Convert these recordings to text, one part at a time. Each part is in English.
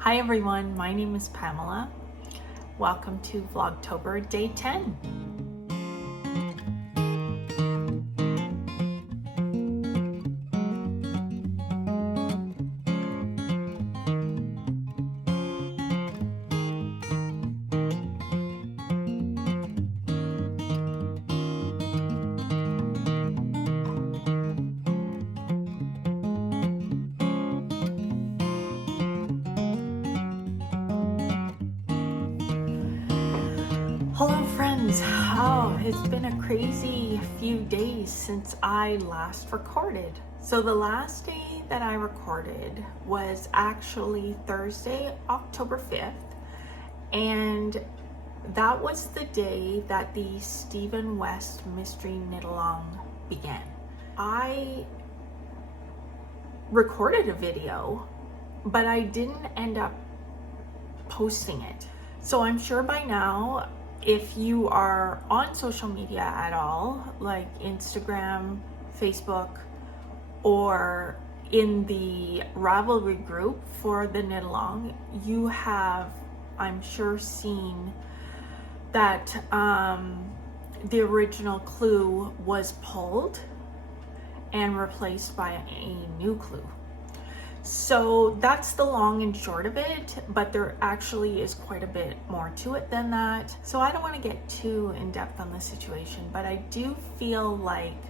Hi everyone, my name is Pamela. Welcome to Vlogtober Day 10. Hello friends. Oh, it's been a crazy few days since I last recorded. So the last day that I recorded was actually Thursday, October 5th. And that was the day that the Stephen West Mystery Knit-Along began. I recorded a video, but I didn't end up posting it. So I'm sure by now, if you are on social media at all, like Instagram, Facebook, or in the Ravelry group for the knit along, you have, I'm sure, seen that the original clue was pulled and replaced by a new clue. So that's the long and short of it, but there actually is quite a bit more to it than that. So I don't want to get too in depth on the situation, but I do feel like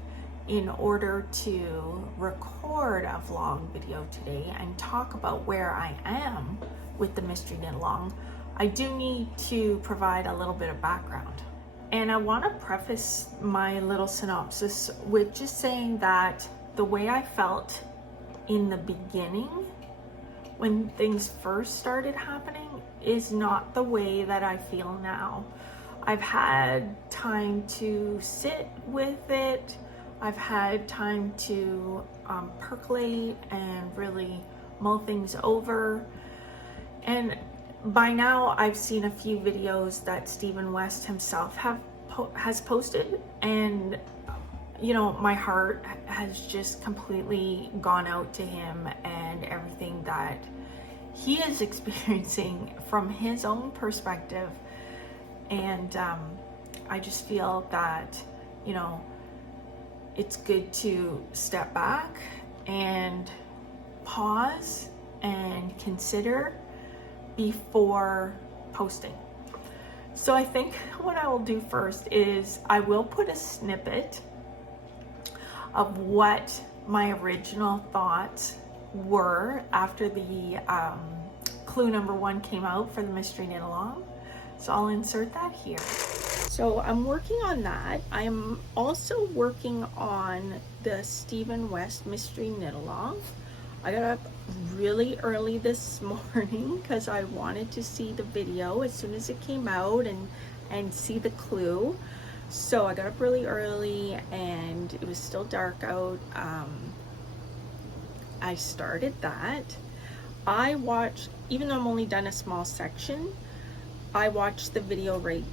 in order to record a vlog video today and talk about where I am with the Mystery Knit Along, I do need to provide a little bit of background. And I want to preface my little synopsis with just saying that the way I felt in the beginning, when things first started happening, is not the way that I feel now. I've had time to sit with it. I've had time to percolate and really mull things over. And by now I've seen a few videos that Stephen West himself has posted, and you know, my heart has just completely gone out to him and everything that he is experiencing from his own perspective. And I just feel that, you know, it's good to step back and pause and consider before posting. So I think what I will do first is I will put a snippet of what my original thoughts were after the clue number 1 came out for the Mystery Knit Along. So I'll insert that here. So I'm working on that. I'm also working on the Stephen West Mystery Knit Along. I got up really early this morning because I wanted to see the video as soon as it came out and see the clue. So I got up really early and it was still dark out. I started that. I watched, even though I'm only done a small section, I watched the video right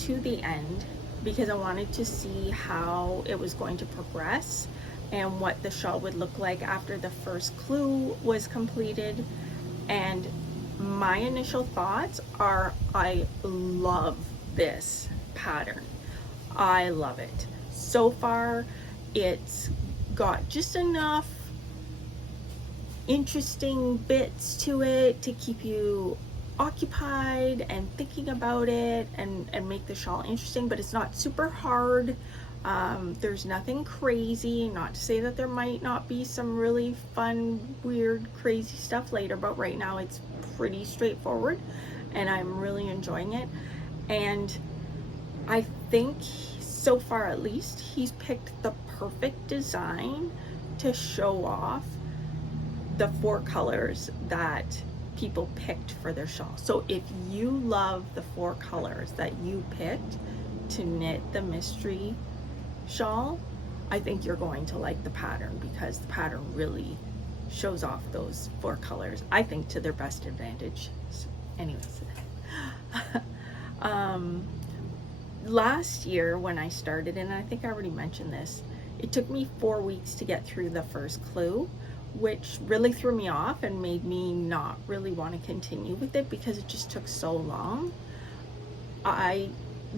to the end because I wanted to see how it was going to progress and what the shawl would look like after the first clue was completed. And my initial thoughts are, I love this pattern. I love it. So far, it's got just enough interesting bits to it to keep you occupied and thinking about it and make the shawl interesting, but it's not super hard. There's nothing crazy, not to say that there might not be some really fun, weird, crazy stuff later, but right now it's pretty straightforward and I'm really enjoying it. And I think so far, at least, he's picked the perfect design to show off the 4 colors that people picked for their shawl. So if you love the 4 colors that you picked to knit the mystery shawl, I think you're going to like the pattern because the pattern really shows off those 4 colors, I think, to their best advantage. So anyways, last year when I started, and I think I already mentioned this, it took me 4 weeks to get through the first clue, which really threw me off and made me not really want to continue with it because it just took so long. I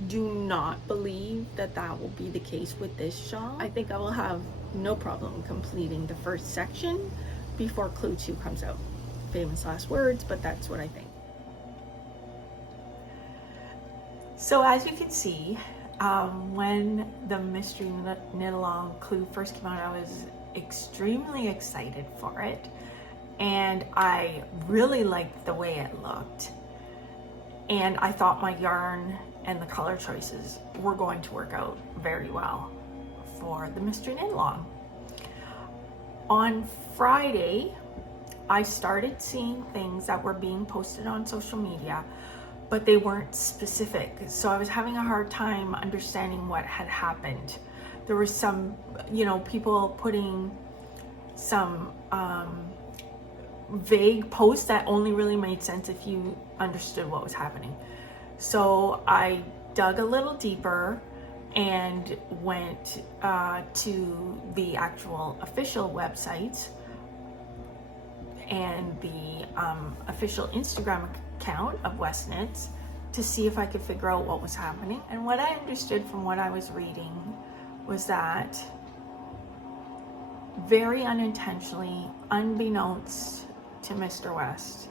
do not believe that that will be the case with this shawl. I think I will have no problem completing the first section before Clue 2 comes out. Famous last words, but that's what I think. So as you can see, when the Mystery Knit Along Clue first came out, I was extremely excited for it, and I really liked the way it looked, and I thought my yarn and the color choices were going to work out very well for the Mystery Knit Along. On Friday, I started seeing things that were being posted on social media, but they weren't specific. So I was having a hard time understanding what had happened. There was some, people putting some vague posts that only really made sense if you understood what was happening. So I dug a little deeper and went to the actual official website and the official Instagram account of Westknits to see if I could figure out what was happening. And what I understood from what I was reading was that very unintentionally, unbeknownst to Mr. West,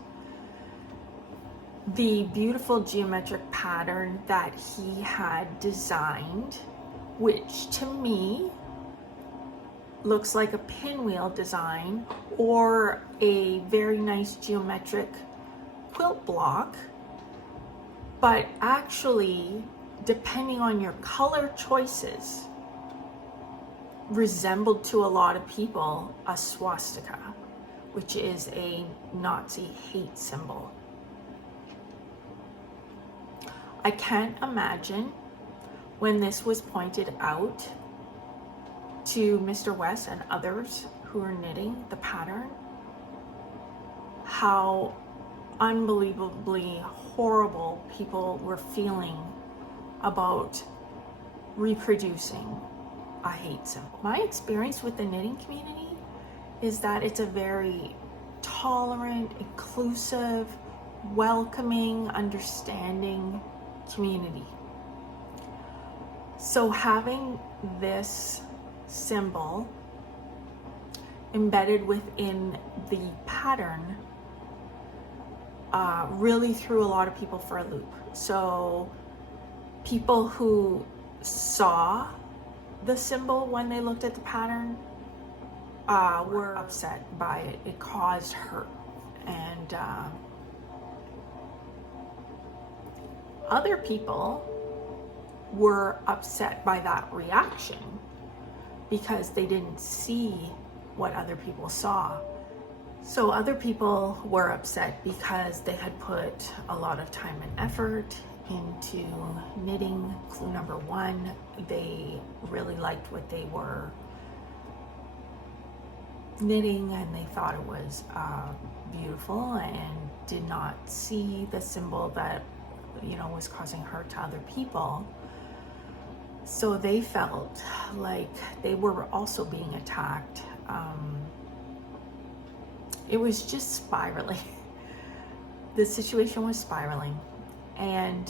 the beautiful geometric pattern that he had designed, which to me looks like a pinwheel design or a very nice geometric quilt block, but actually, depending on your color choices, resembled to a lot of people a swastika, which is a Nazi hate symbol. I can't imagine when this was pointed out to Mr. West and others who are knitting the pattern, how unbelievably horrible people were feeling about reproducing a hate symbol. My experience with the knitting community is that it's a very tolerant, inclusive, welcoming, understanding community. So having this symbol embedded within the pattern really threw a lot of people for a loop. So people who saw the symbol when they looked at the pattern were upset by it. It caused hurt. And other people were upset by that reaction because they didn't see what other people saw. So other people were upset because they had put a lot of time and effort into knitting Clue number 1. They really liked what they were knitting and they thought it was beautiful and did not see the symbol that was causing hurt to other people. So they felt like they were also being attacked. It was just spiraling. The situation was spiraling. And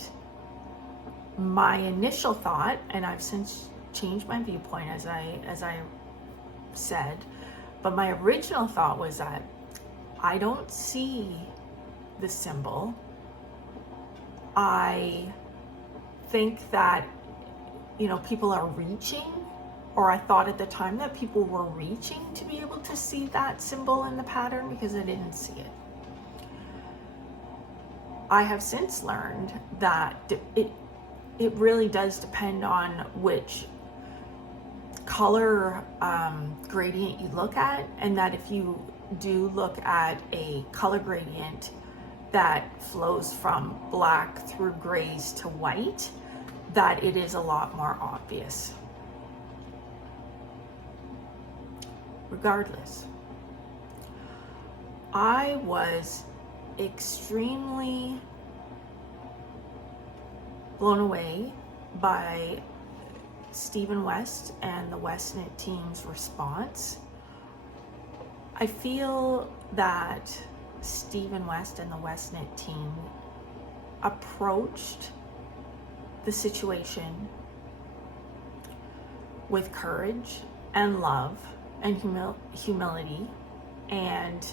my initial thought, and I've since changed my viewpoint as I said, but my original thought was that I don't see the symbol. I think that people are reaching, or I thought at the time that people were reaching to be able to see that symbol in the pattern because I didn't see it. I have since learned that it really does depend on which color gradient you look at, and that if you do look at a color gradient that flows from black through grays to white, that it is a lot more obvious. Regardless, I was extremely blown away by Stephen West and the Westknit team's response. I feel that Stephen West and the Westknit team approached the situation with courage and love and humility, and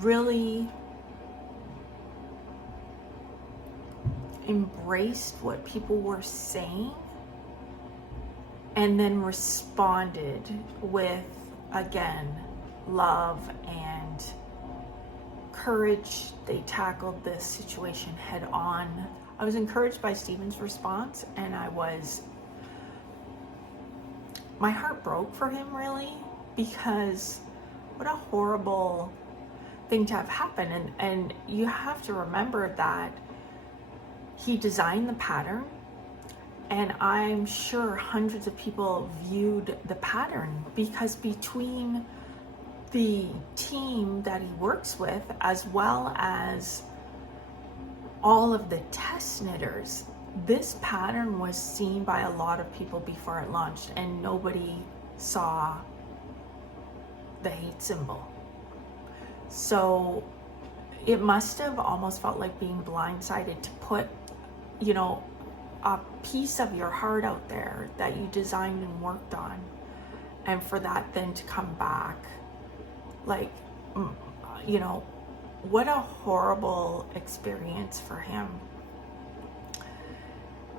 really embraced what people were saying, and then responded with, again, love and courage. They tackled this situation head on. I was encouraged by Stephen's response, and my heart broke for him, really, because what a horrible thing to have happen. And you have to remember that he designed the pattern, and I'm sure hundreds of people viewed the pattern, because between the team that he works with, as well as all of the test knitters, this pattern was seen by a lot of people before it launched, and nobody saw the hate symbol. So it must have almost felt like being blindsided to put, a piece of your heart out there that you designed and worked on, and for that then to come back, like, what a horrible experience for him.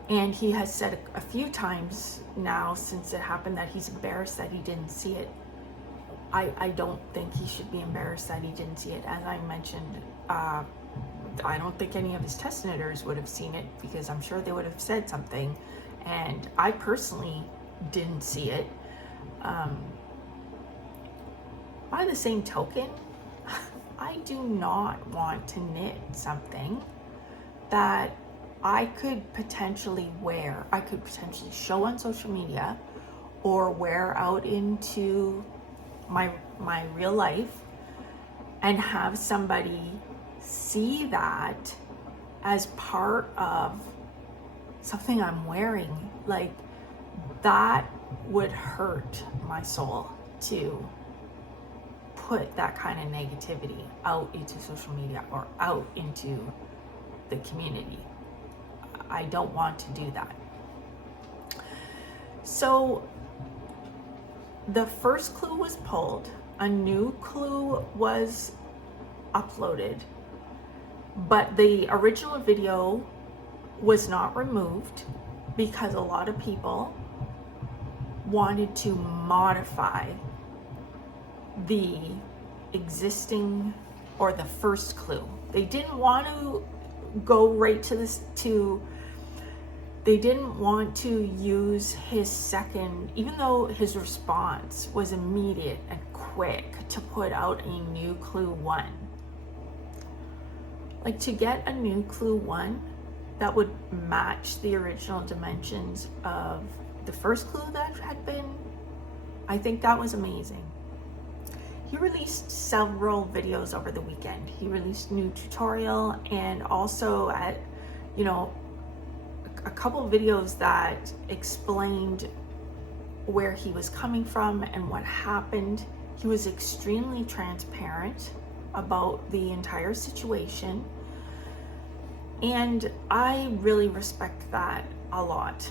And he has said a few times now since it happened that he's embarrassed that he didn't see it. I don't think he should be embarrassed that he didn't see it. As I mentioned, I don't think any of his test knitters would have seen it, because I'm sure they would have said something, and I personally didn't see it. By the same token, I do not want to knit something that I could potentially wear, I could potentially show on social media or wear out into my real life, and have somebody see that as part of something I'm wearing. Like, that would hurt my soul to put that kind of negativity out into social media or out into the community. I don't want to do that. So the first clue was pulled, a new clue was uploaded, but the original video was not removed because a lot of people wanted to modify the existing or the first clue. They didn't want to go right to this, they didn't want to use his second, even though his response was immediate and quick, to put out a new clue 1. Like, to get a new clue 1 that would match the original dimensions of the first clue that had been, I think that was amazing. He released several videos over the weekend. He released a new tutorial, and also a couple videos that explained where he was coming from and what happened. He was extremely transparent about the entire situation, and I really respect that a lot.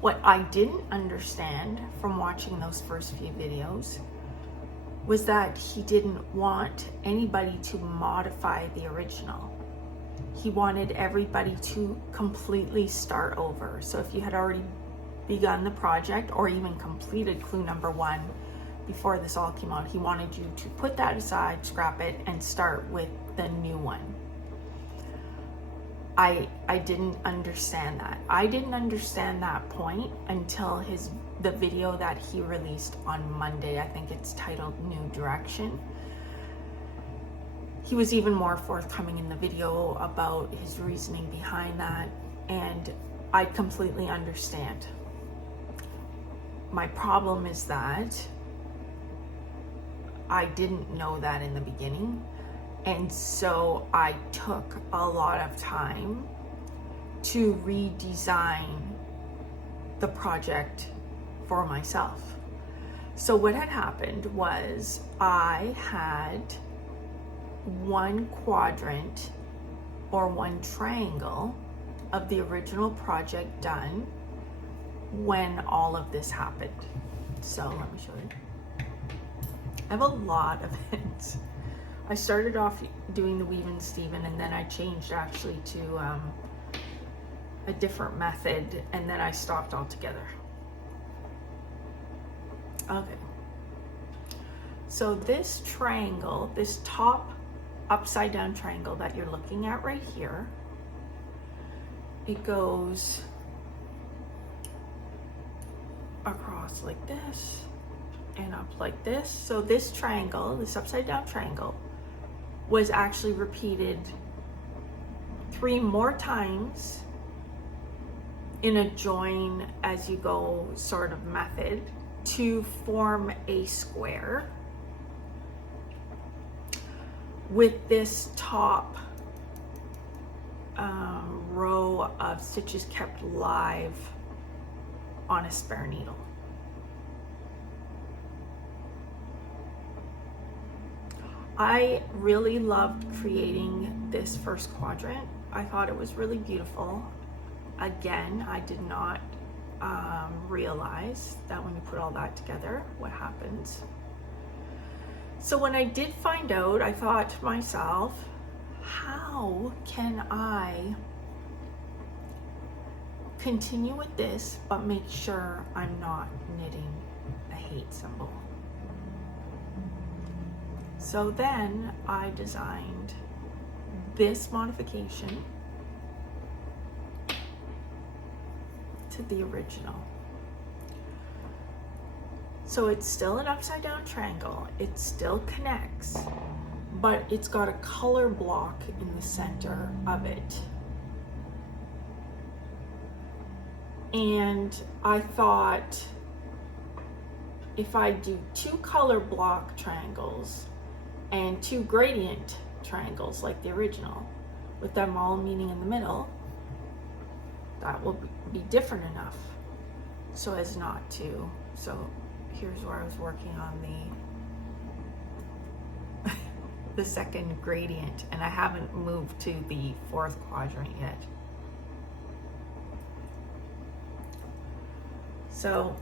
What I didn't understand from watching those first few videos was that he didn't want anybody to modify the original. He wanted everybody to completely start over. So if you had already begun the project or even completed clue number 1 before this all came out, he wanted you to put that aside, scrap it, and start with the new one. I didn't understand that. I didn't understand that point until the video that he released on Monday. I think it's titled New Direction. He was even more forthcoming in the video about his reasoning behind that, and I completely understand. My problem is that I didn't know that in the beginning, and so I took a lot of time to redesign the project for myself. So what had happened was I had one quadrant or one triangle of the original project done when all of this happened. So let me show you. I have a lot of it. I started off doing the weave and Steven, and then I changed actually to a different method, and then I stopped altogether. Okay. So this triangle, this top upside down triangle that you're looking at right here, it goes across like this and up like this. So this triangle, this upside down triangle, was actually repeated 3 more times in a join as you go sort of method to form a square with this top row of stitches kept live on a spare needle. I really loved creating this first quadrant. I thought it was really beautiful. Again, I did not realize that when you put all that together, what happens. So when I did find out, I thought to myself, how can I continue with this but make sure I'm not knitting a hate symbol? So then I designed this modification to the original. So it's still an upside down triangle, it still connects, but it's got a color block in the center of it. And I thought, if I do 2 color block triangles and 2 gradient triangles like the original, with them all meeting in the middle, that will be different enough so as not to. So here's where I was working on the second gradient, and I haven't moved to the 4th quadrant yet. So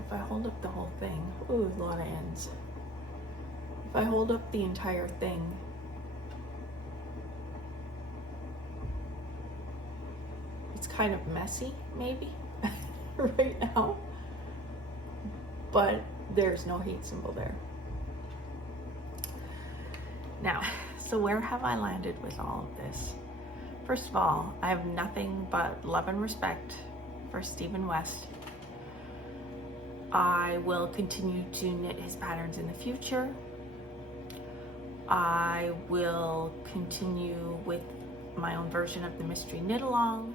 if I hold up the whole thing, ooh, a lot of ends. If I hold up the entire thing, it's kind of messy maybe right now, but there's no hate symbol there. Now, so where have I landed with all of this? First of all, I have nothing but love and respect for Stephen West. I will continue to knit his patterns in the future. I will continue with my own version of the mystery knit along,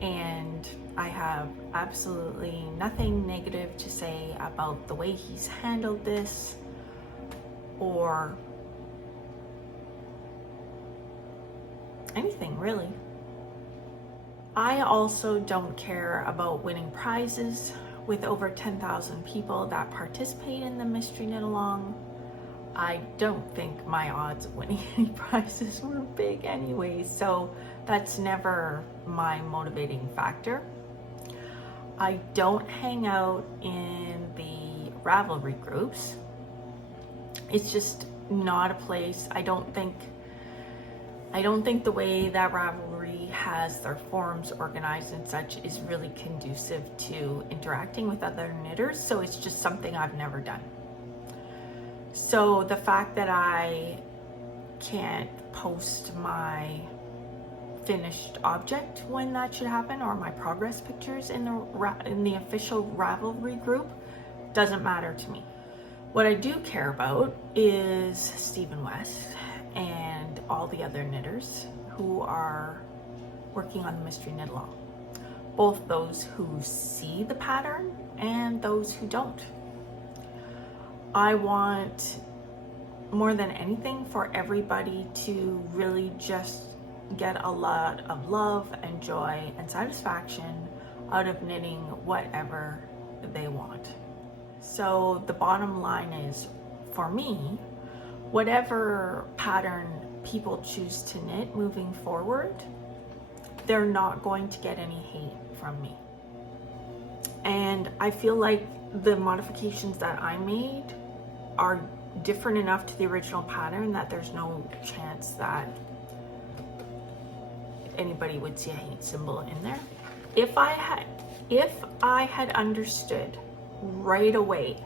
and I have absolutely nothing negative to say about the way he's handled this or anything really. I also don't care about winning prizes. With over 10,000 people that participate in the mystery knit along, I don't think my odds of winning any prizes were big anyway, so that's never my motivating factor. I don't hang out in the Ravelry groups. It's just not a place. I don't think the way that Ravelry has their forums organized and such is really conducive to interacting with other knitters, so it's just something I've never done. So the fact that I can't post my finished object when that should happen, or my progress pictures in the official Ravelry group, doesn't matter to me. What I do care about is Stephen West and all the other knitters who are working on the mystery knit along, both those who see the pattern and those who don't. I want, more than anything, for everybody to really just get a lot of love and joy and satisfaction out of knitting whatever they want. So the bottom line is, for me, whatever pattern people choose to knit moving forward, they're not going to get any hate from me. And I feel like the modifications that I made are different enough to the original pattern that there's no chance that anybody would see a hate symbol in there. If I had understood right away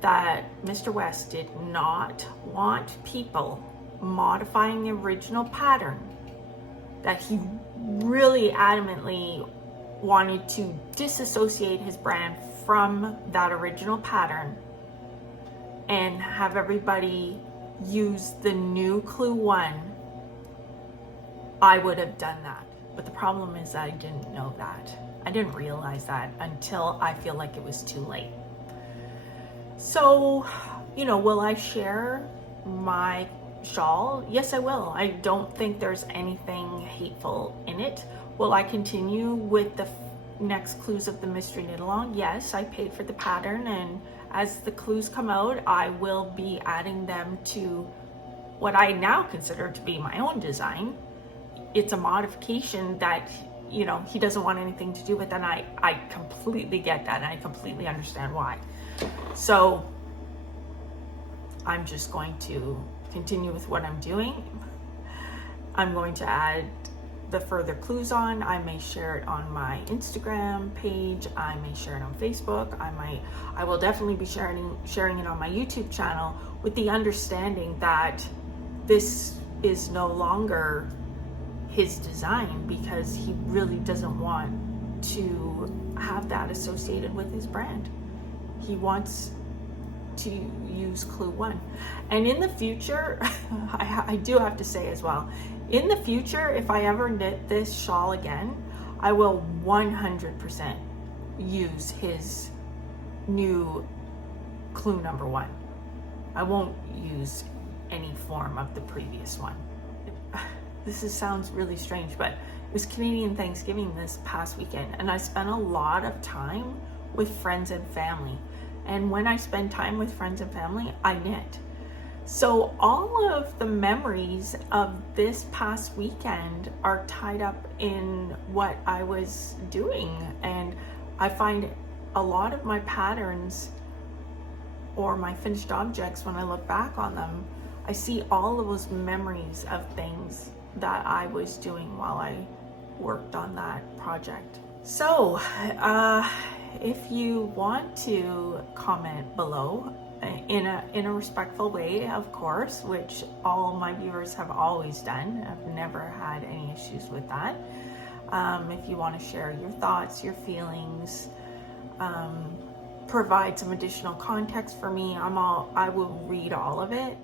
that Mr. West did not want people modifying the original pattern, that he really adamantly wanted to disassociate his brand from that original pattern and have everybody use the new Clue 1, I would have done that. But the problem is that I didn't know that. I didn't realize that until I feel like it was too late. So, you know, will I share my shawl? Yes, I will. I don't think there's anything hateful in it. Will I continue with the next clues of the mystery knit along? Yes, I paid for the pattern, and as the clues come out, I will be adding them to what I now consider to be my own design. It's a modification that, you know, he doesn't want anything to do with, and I completely get that, and I completely understand why. So I'm just going to continue with what I'm doing. I'm going to add the further clues on. I may share it on my Instagram page. I may share it on Facebook. I will definitely be sharing it on my YouTube channel, with the understanding that this is no longer his design, because he really doesn't want to have that associated with his brand. He wants to use Clue 1. And in the future, I do have to say as well, in the future, if I ever knit this shawl again, I will 100% use his new Clue number 1. I won't use any form of the previous one. Sounds really strange, but it was Canadian Thanksgiving this past weekend, and I spent a lot of time with friends and family. And when I spend time with friends and family, I knit. So all of the memories of this past weekend are tied up in what I was doing. And I find a lot of my patterns or my finished objects, when I look back on them, I see all of those memories of things that I was doing while I worked on that project. So if you want to comment below in a respectful way, of course, which all my viewers have always done, I've never had any issues with that. If you want to share your thoughts, your feelings, provide some additional context for me, I will read all of it.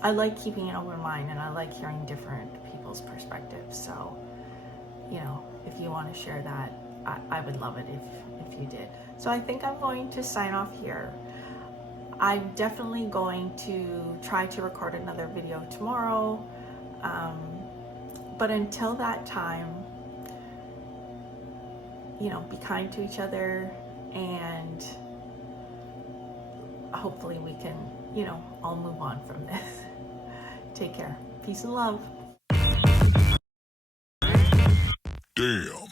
I like keeping an open mind, and I like hearing different people's perspectives. So, you know, if you want to share that, I would love it if you did. So I think I'm going to sign off here. I'm definitely going to try to record another video tomorrow. But until that time, you know, be kind to each other, and hopefully we can, you know, all move on from this. Take care. Peace and love. Damn.